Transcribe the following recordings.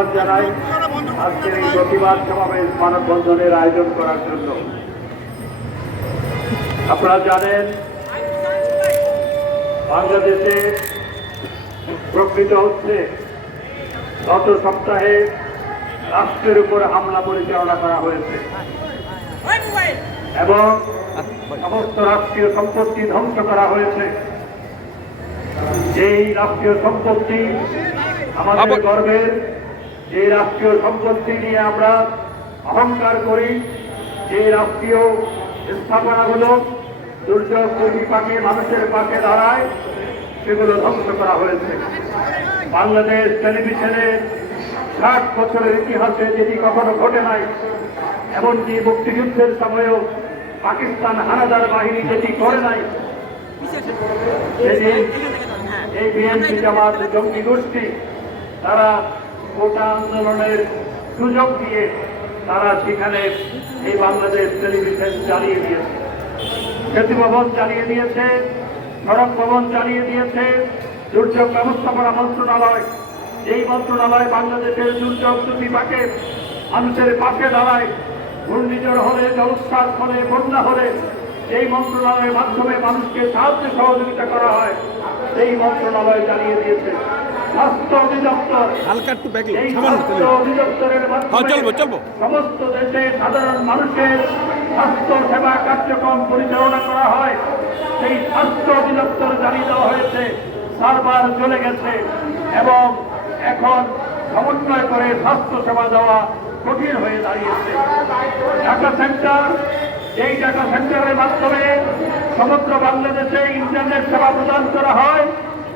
ধন্যবাদ জানাই। আজকের এই প্রতিবাদ সমাবেশ মানববন্ধনের আয়োজন করার জন্য। আপনারা জানেন বাংলাদেশে প্রকৃত হচ্ছে গত সপ্তাহে রাষ্ট্রের উপর হামলা পরিচালনা করা হয়েছে। এবং সমস্ত রাষ্ট্রীয় সম্পত্তি ধ্বংস করা হয়েছে। এই রাষ্ট্রীয় সম্পত্তি আমাদের গর্বের যে রাষ্ট্রীয় সম্পত্তি নিয়ে আমরা অহংকার করি, যে রাষ্ট্রীয় স্থাপনাগুলো দুর্যোগ দুর্বিপাকে মানুষের পাশে দাঁড়ায়, সেগুলো ধ্বংস করা হয়েছে। বাংলাদেশ টেলিভিশনে ষাট বছরের ইতিহাসে যেটি কখনো ঘটে নাই, এমনকি মুক্তিযুদ্ধের সময়ও পাকিস্তান হানাদার বাহিনী যেটি করে নাই এই বিএনপি জামাত জঙ্গি গোষ্ঠী, তারা গোটা আন্দোলনের সুযোগ দিয়ে তারা সেখানে এই বাংলাদেশ টেলিভিশন চালিয়ে দিয়েছে। সেতু ভবন চালিয়ে দিয়েছে সড়ক ভবন চালিয়ে দিয়েছে, দুর্যোগ ব্যবস্থাপনা মন্ত্রণালয়। এই মন্ত্রণালয় বাংলাদেশের দুর্যোগ দুর্বিপাকে মানুষের পাশে দাঁড়ায়, ঘূর্ণিঝড় হলে, জলোচ্ছ্বাস হলে, বন্যা হলে, এই মন্ত্রণালয়ের মাধ্যমে মানুষকে সাহায্য সহযোগিতা করা হয়। সেই মন্ত্রণালয় চালিয়ে দিয়েছে। স্বাস্থ্য অধিদপ্তর। হালকা একটু ব্যাগ এই সামান্য অধিদপ্তরের হ্যাঁ চলবো চলবো। সমস্ত দেশে সাধারণ মানুষের স্বাস্থ্য সেবা কার্যক্রম পরিচালনা করা হয়। সেই স্বাস্থ্য অধিদপ্তর জানিয়ে দেওয়া হয়েছে সার্ভার চলে গেছে এবং এখন সমন্বয় করে স্বাস্থ্য সেবা দেওয়া কঠিন হয়ে দাঁড়িয়েছে। ঢাকা সেন্টার এই ঢাকা সেন্টারের মাধ্যমে সমগ্র বাংলাদেশে ইন্টারনেট সেবা প্রদান করা হয়।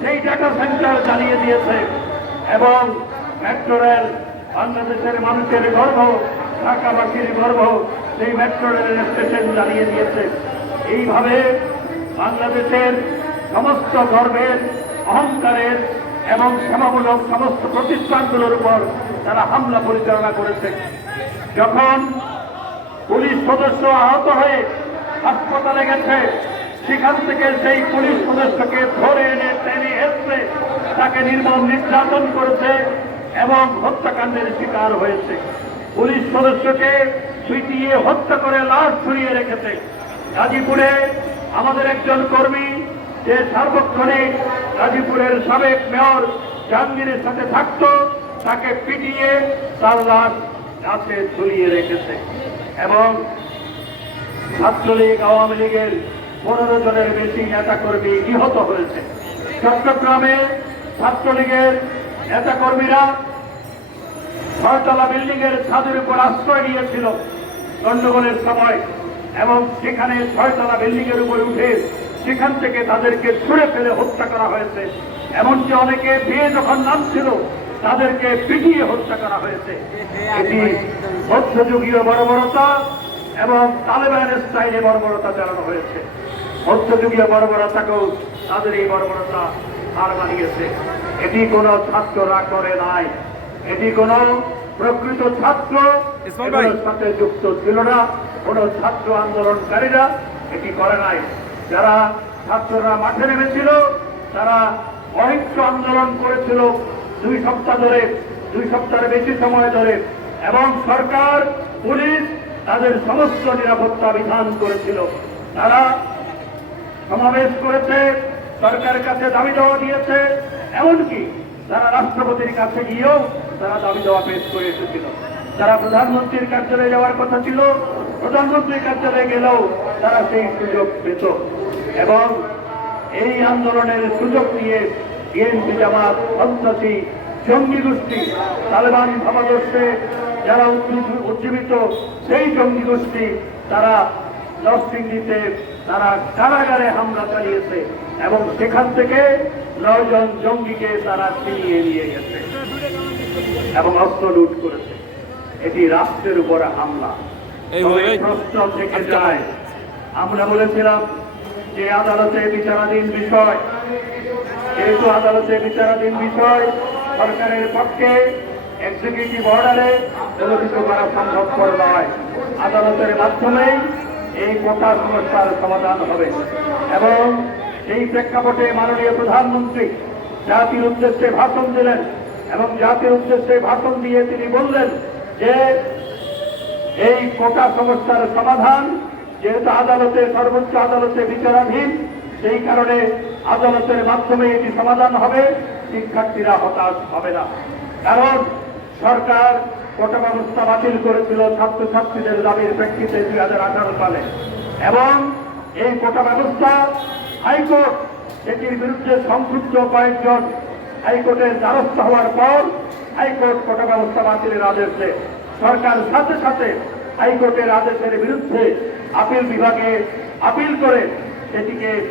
সেই ডাটা সেন্টার চালিয়ে দিয়েছে এবং মেট্রো রেল বাংলাদেশের মানুষের গর্ব, ঢাকাবাসীর গর্ব, সেই মেট্রো রেলের স্টেশন চালিয়ে দিয়েছে। এইভাবে বাংলাদেশের সমস্ত গর্বের, অহংকারের এবং সেবামূলক সমস্ত প্রতিষ্ঠানগুলোর উপর তারা হামলা পরিচালনা করেছে। যখন পুলিশ সদস্য আহত হয়ে হাসপাতালে গেছে, সেখান থেকে সেই পুলিশ সদস্যকে ধরে এনে তাকে নির্মম নির্যাতন করেছে এবং হত্যাকাণ্ডের শিকার হয়েছে। পুলিশ সদস্যকে পিটিয়ে হত্যা করে লাশ ছড়িয়ে রেখেছে। গাজীপুরে আমাদের একজন কর্মী, যে সার্বক্ষণিক গাজীপুরের সাবেক মেয়র জাহাঙ্গীরের সাথে থাকতো, তাকে পিটিয়ে তার লাশ গাছে ঝুলিয়ে রেখেছে এবং ছাত্রলীগ, আওয়ামী লীগের পনেরো জনের বেশি নেতাকর্মী নিহত হয়েছে। চট্টগ্রামে ছাত্রলীগের নেতাকর্মীরা ছয়তলা বিল্ডিং এর ছাদের উপর আশ্রয় নিয়েছিল গন্ডগোলের সময় এবং সেখানে ছয়তলা বিল্ডিং এর উপরে উঠে সেখান থেকে তাদেরকে ছুঁড়ে ফেলে হত্যা করা হয়েছে। এমনকি অনেকে বিয়ে যখন নামছিল, তাদেরকে পিটিয়ে হত্যা করা হয়েছে। এটি মধ্যযুগীয় বর্বরতা এবং তালেবান স্টাইলে বর্বরতা চালানো হয়েছে। মধ্যযুগীয় বর্বরতাকেও তাদের এই বর্বরতা হার মানিয়েছে এটি কোনো ছাত্ররা করে নাই। এটি কোন প্রকৃত ছাত্র সাথে যুক্ত ছিল না। কোন ছাত্র আন্দোলনকারীরা এটি করে নাই। যারা ছাত্ররা মাঠে নেমেছিল তারা অহিংস আন্দোলন করেছিল দুই সপ্তাহ ধরে দুই সপ্তাহের বেশি সময় ধরে। এবং সরকার পুলিশ তাদের সমস্ত নিরাপত্তা বিধান করেছিল। তারা সমাবেশ করেছে। সরকারের কাছে দাবি দেওয়া দিয়েছে। এমনকি তারা রাষ্ট্রপতির কাছে গিয়েও তারা দাবি দেওয়া পেশ করে এসেছিল। তারা প্রধানমন্ত্রীর কার্যালয়ে যাওয়ার কথা ছিল, প্রধানমন্ত্রীর কার্যালয়ে গেলেও তারা সেই সুযোগ পেত। এবং এই আন্দোলনের সুযোগ নিয়ে বিএনপি জামাত, সন্ত্রাসী, জঙ্গি গোষ্ঠী, তালেবান ভাবাদর্শে যারা উজ্জীবিত, সেই জঙ্গি গোষ্ঠী, তারা নরসিংদীতে তারা কারাগারে হামলা চালিয়েছে এবং সেখান থেকে নয়জন জঙ্গিকে তারা ছিনিয়ে নিয়ে গেছে এবং অস্ত্র লুট করেছে। এটি রাষ্ট্রের উপরে হামলা। প্রশ্ন থেকে যায় আমরা বলেছিলাম যে আদালতে বিচারাধীন বিষয়। যেহেতু আদালতে বিচারাধীন বিষয় সরকারের পক্ষে এক্সিকিউটিভ অর্ডারে কোনো কিছু করা সম্ভবপর নয়। আদালতের মাধ্যমেই এই কোটা সমস্যার সমাধান হবে। এবং সেই প্রেক্ষাপটে মাননীয় প্রধানমন্ত্রী জাতির উদ্দেশ্যে ভাষণ দিলেন এবং জাতির উদ্দেশ্যে ভাষণ দিয়ে তিনি বললেন যে এই কোটা সমস্যার সমাধান যেহেতু আদালতে, সর্বোচ্চ আদালতে বিচারাধীন, সেই কারণে আদালতের মাধ্যমে এটি সমাধান হবে, শিক্ষার্থীরা হতাশ হবে না। কারণ সরকার কোটা ব্যবস্থা বাতিল করেছিল ছাত্রছাত্রীদের দাবির প্রেক্ষিতে দুই হাজার আঠারো সালে। এবং এই কোটা ব্যবস্থা হাইকোর্ট এটির বিরুদ্ধে সংযুক্ত কয়েকজন হাইকোর্টের দ্বারস্থ হওয়ার পর হাইকোর্ট কোটা ব্যবস্থা বাতিলের আদেশ সরকার সাথে সাথে হাইকোর্টের আদেশের বিরুদ্ধে আপিল বিভাগে আপিল করে এটিকে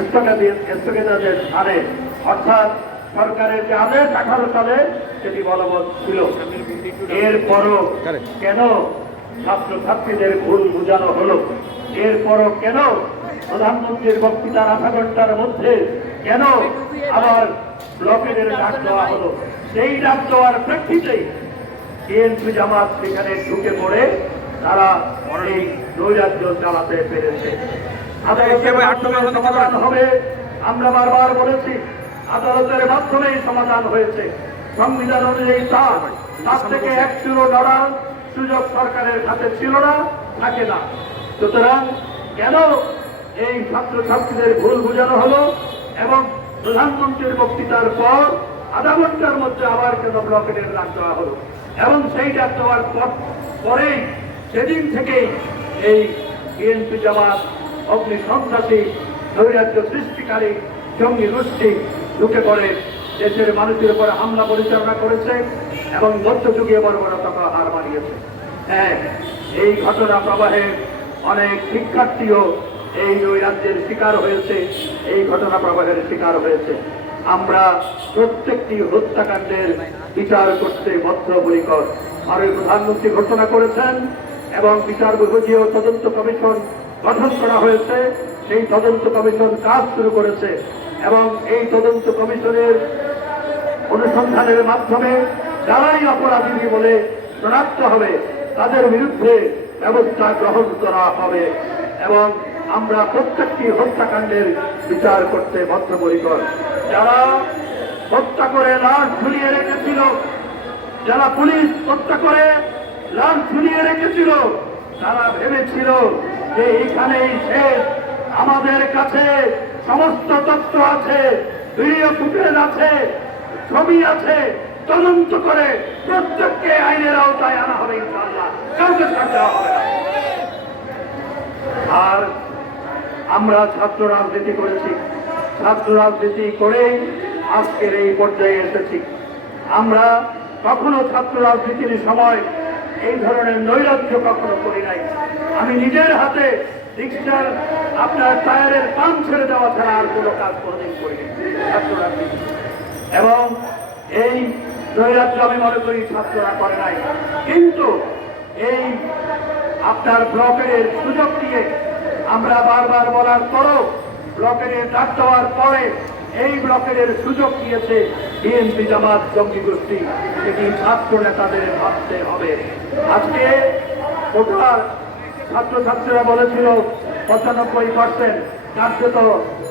স্থগিত- স্থগিতাদেশ আনে। অর্থাৎ সরকারের যে আদেশ আঠারো সালে সেটি বলবৎ ছিল। এরপরও কেন ছাত্রছাত্রীদের ভুল বোঝানো হলো? এরপরও কেন প্রধানমন্ত্রীর বক্তৃতার আধা ঘণ্টার মধ্যে কেন আবার ব্লকের ডাক দেওয়া হলো? সেই ডাক দেওয়ার প্রেক্ষিতেই বিএনপি জামাত সেখানে ঢুকে পড়ে তারা এই নৈরাজ্য চালাতে পেরেছে। হবে আমরা বারবার বলেছি আদালতের মাধ্যমেই সমাধান হয়েছে। সংবিধান অনুযায়ী তার তার থেকে এক চুরো লড়ার সুযোগ সরকারের হাতে ছিল না, থাকে না। সুতরাং কেন এই ছাত্রছাত্রীদের ভুল বোঝানো হলো এবং প্রধানমন্ত্রীর বক্তৃতার পর আধা ঘণ্টার মধ্যে আবার কেন ব্লকেটের ডাক দেওয়া হলো? এবং সেই ডাক দেওয়ার পর পরেই সেদিন থেকেই এই বিএনপি জামাত অগ্নি সন্ত্রাসী নৈরাজ্য সৃষ্টিকারী, জঙ্গি গোষ্ঠী ঢুকে পড়ে দেশের মানুষের উপরে হামলা পরিচালনা করেছে এবং মধ্যযুগীয় বর্বরতা হার মানিয়েছে। হ্যাঁ এই ঘটনা প্রবাহে অনেক শিক্ষার্থীও এই নৈরাজ্যের শিকার হয়েছে, এই ঘটনা প্রবাহের শিকার হয়েছে। আমরা প্রত্যেকটি হত্যাকাণ্ডের বিচার করতে বদ্ধপরিকর। আর ওই প্রধানমন্ত্রী ঘোষণা করেছেন এবং বিচার বিভাগীয় তদন্ত কমিশন গঠন করা হয়েছে। সেই তদন্ত কমিশন কাজ শুরু করেছে। এবং এই তদন্ত কমিশনের অনুসন্ধানের মাধ্যমে যারাই অপরাধী বলে শনাক্ত হবে, তাদের বিরুদ্ধে ব্যবস্থা গ্রহণ করা হবে এবং আমরা প্রত্যেকটি হত্যাকাণ্ডের বিচার করতে বদ্ধপরিকর। যারা হত্যা করে লাশ ঝুলিয়ে রেখেছিল, যারা পুলিশ হত্যা করে লাশ ঝুলিয়ে রেখেছিল, তারা ভেবেছিল যে এইখানেই শেষ। আমাদের কাছে সমস্ত তথ্য আছে। ভিডিও ফুটেজ আছে, ছবি আছে। তদন্ত করে প্রত্যেককে আইনের আওতায় আনা হবে কাউকে ছাড় দেওয়া হবে না। আর আমরা ছাত্র রাজনীতি করেছি। ছাত্র রাজনীতি করেই আজকের এই পর্যায়ে এসেছি। আমরা কখনো ছাত্র রাজনীতির সময় এই ধরনের নৈরাজ্য কখনো করি নাই। আমি নিজের হাতে রিক্সার আপনার টায়ারের পাম্প ছেড়ে দেওয়া ছাড়া আর কোনো কাজ কোনোদিন করিনি। এবং এই নৈরাজ্য আমি মনে করি ছাত্ররা করে নাই। কিন্তু এই আপনার ব্লকের সুযোগ দিয়ে আমরা বারবার বলার পরও ব্লকের ডাক দেওয়ার পরে এই ব্লকের সুযোগ দিয়েছে বিএনপি জামাত জঙ্গি গোষ্ঠী। সেটি ছাত্র নেতাদের ভাবতে হবে। আজকে কোটার ছাত্রছাত্রীরা বলেছিল, পঁচানব্বই পার্সেন্ট কার্যত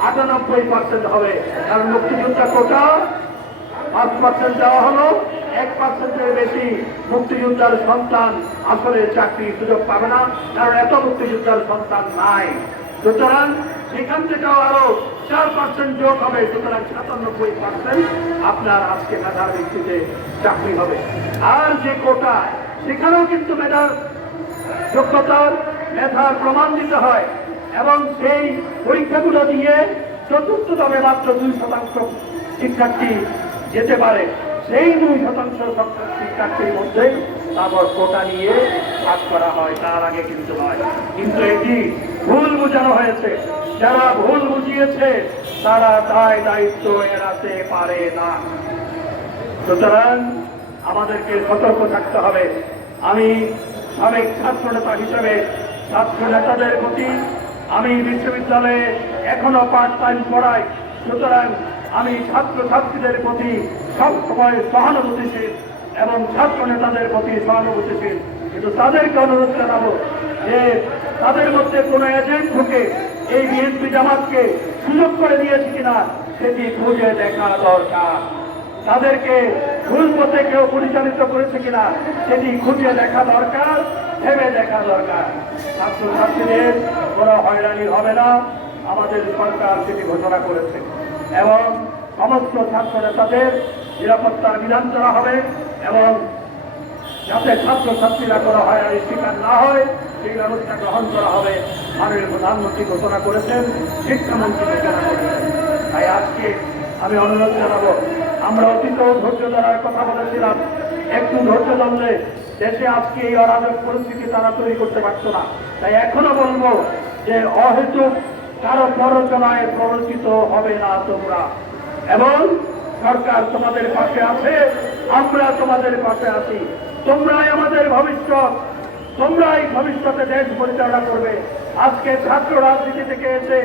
আটানব্বই পার্সেন্ট হবে। কারণ মুক্তিযোদ্ধা কোটা, পাঁচ পার্সেন্ট দেওয়া হলো, এক পার্সেন্টের বেশি মুক্তিযোদ্ধার সন্তান আসলে চাকরির সুযোগ পাবে না, কারণ এত মুক্তিযোদ্ধার সন্তান নাই। সুতরাং সেখান থেকেও আরও চার পার্সেন্ট যোগ হবে, সুতরাং সাতানব্বই পার্সেন্ট আপনার আজকে মেধার ভিত্তিতে চাকরি হবে। আর যে কোটা সেখানেও কিন্তু মেধার যোগ্যতার মেধার প্রমাণ দিতে হয় এবং সেই পরীক্ষাগুলো দিয়ে চতুর্থ দমে মাত্র দুই শতাংশ শিক্ষার্থী যেতে পারে। সেই দুই শতাংশ শিক্ষার্থীর মধ্যে তারপর কোটা নিয়ে ভাগ করা হয়, তার আগে কিন্তু নয়। কিন্তু এটি ভুল বোঝানো হয়েছে। যারা ভুল বুঝিয়েছে, তারা দায় দায়িত্ব এড়াতে পারে না। সুতরাং আমাদেরকে সতর্ক থাকতে হবে। আমি সাবেক ছাত্র নেতা হিসেবে ছাত্র নেতাদের প্রতি আমি বিশ্ববিদ্যালয়ে এখনও পার্ট টাইম পড়াই। সুতরাং আমি ছাত্র ছাত্রীদের প্রতি সবসময় সহানুভূতিশীল এবং ছাত্র নেতাদের প্রতি সহানুভূতিশীল। কিন্তু তাদেরকে অনুরোধ জানাব যে তাদের মধ্যে কোনো এজেন্ট ঢুকে এই বিএনপি জামাতকে সুযোগ করে দিয়েছে কিনা, সেটি খুঁজে দেখা দরকার। তাদেরকে ভুল পথে কেউ পরিচালিত করেছে কিনা সেটি খুঁজে দেখা দরকার, ভেবে দেখা দরকার। ছাত্রছাত্রীদের কোনো হয়রানি হবে না, আমাদের সরকার সেটি ঘোষণা করেছে। এবং সমস্ত ছাত্র নেতাদের নিরাপত্তার বিধান করা হবে এবং যাতে ছাত্রছাত্রীরা কোনো হয়রানির শিকার না হয়, সেই ব্যবস্থা গ্রহণ করা হবে। মাননীয় প্রধানমন্ত্রী ঘোষণা করেছেন, শিক্ষামন্ত্রী ঘোষণা করেছেন। তাই আজকে আমি অনুরোধ জানাব, আমরা অতীতেও ধৈর্য ধরার কথা বলেছিলাম। একটু ধৈর্য ধরলে দেশে আজকে এই অরাজক পরিস্থিতি তারা তৈরি করতে পারতো না। তাই এখনও বলব যে অহেতুক কারও প্ররোচনায় প্ররোচিত হবে না তোমরা। এবং সরকার তোমাদের পাশে আছে, আমরা তোমাদের পাশে আছি। তোমরাই আমাদের ভবিষ্যৎ, তোমরাই ভবিষ্যতে দেশ পরিচালনা করবে। আজকে ছাত্র রাজনীতি থেকে এসে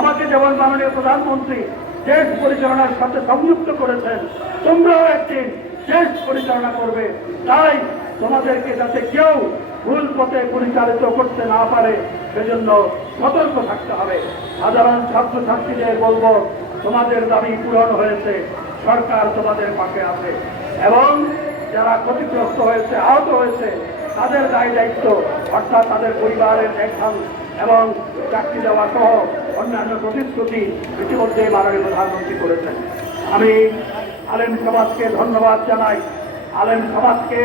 আমাকে যেমন মাননীয় প্রধানমন্ত্রী দেশ পরিচালনার সাথে সংযুক্ত করেছেন। তোমরাও একদিন দেশ পরিচালনা করবে। তাই তোমাদেরকে যাতে কেউ ভুল পথে পরিচালিত করতে না পারে, সেজন্য সতর্ক থাকতে হবে। সাধারণ ছাত্রছাত্রীদের বলব, তোমাদের দাবি পূরণ হয়েছে, সরকার তোমাদের পাশে আছে। এবং যারা ক্ষতিগ্রস্ত হয়েছে, আহত হয়েছে, তাদের দায় দায়িত্ব, অর্থাৎ তাদের পরিবারের দেখভাল এবং চাকরি দেওয়া সহ অন্যান্য প্রতিশ্রুতি ইতিমধ্যেই মাননীয় প্রধানমন্ত্রী করেছেন আমি আলেম সমাজকে ধন্যবাদ জানাই আলেম সমাজকে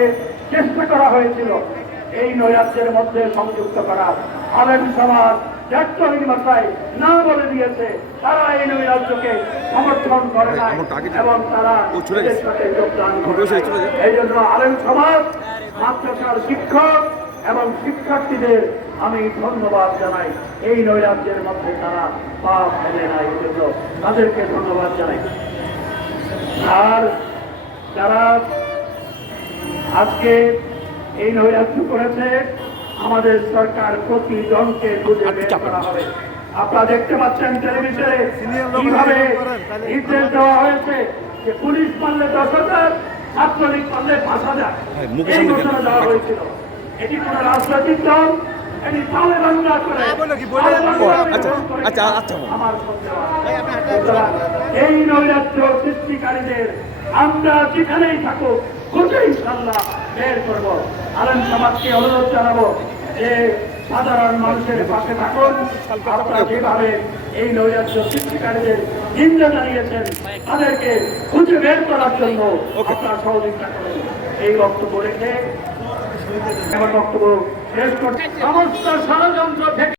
চেষ্টা করা হয়েছিল এই নৈরাজ্যের মধ্যে সংযুক্ত করা আলেম সমাজ ব্যর্থহীন ভাষায় না বলে দিয়েছে তারা এই নৈরাজ্যকে সমর্থন করে নাই এবং তারা যোগদান আমার করে বসে নাই। চলে যাবে। এই জন্য আলেম সমাজ মাদ্রাসার শিক্ষক এবং শিক্ষার্থীদের আমি ধন্যবাদ জানাই। এই নৈরাজ্যের মধ্যে তারা পা ফেলে নাই এই জন্য তাদেরকে ধন্যবাদ জানাই। আর যারা আজকে এই নৈরাজ্য করেছে আমাদের সরকার প্রতিজনকে খুঁজে বের করা হবে। আপনারা দেখতে পাচ্ছেন টেলিভিশনে কীভাবে নির্দেশ দেওয়া হয়েছে যে পুলিশ মারলে দশ হাজার ছাত্রলীগ মারলে পাঁচ হাজার। হ্যাঁ, এই ঘোষণা দেওয়া হয়েছিল। এটি কোন রাজনৈতিক দল না আচ্ছা, আচ্ছা, আচ্ছা। এই নৈরাজ্য সৃষ্টিকারীদের আমরা যেখানেই থাকুক ইনশাল্লাহ বের করব? আলম সমাজকে অনুরোধ জানাব যে সাধারণ মানুষের পাশে থাকুন। আপনারা যেভাবে এই নৈরাজ্য সৃষ্টিকারীদের নিন্দা জানিয়েছেন তাদেরকে খুঁজে বের করার জন্য আপনারা সহযোগিতা করুন। এই বক্তব্য রেখে আমার বক্তব্য শেষ করতে সমস্ত ষড়যন্ত্র থেকে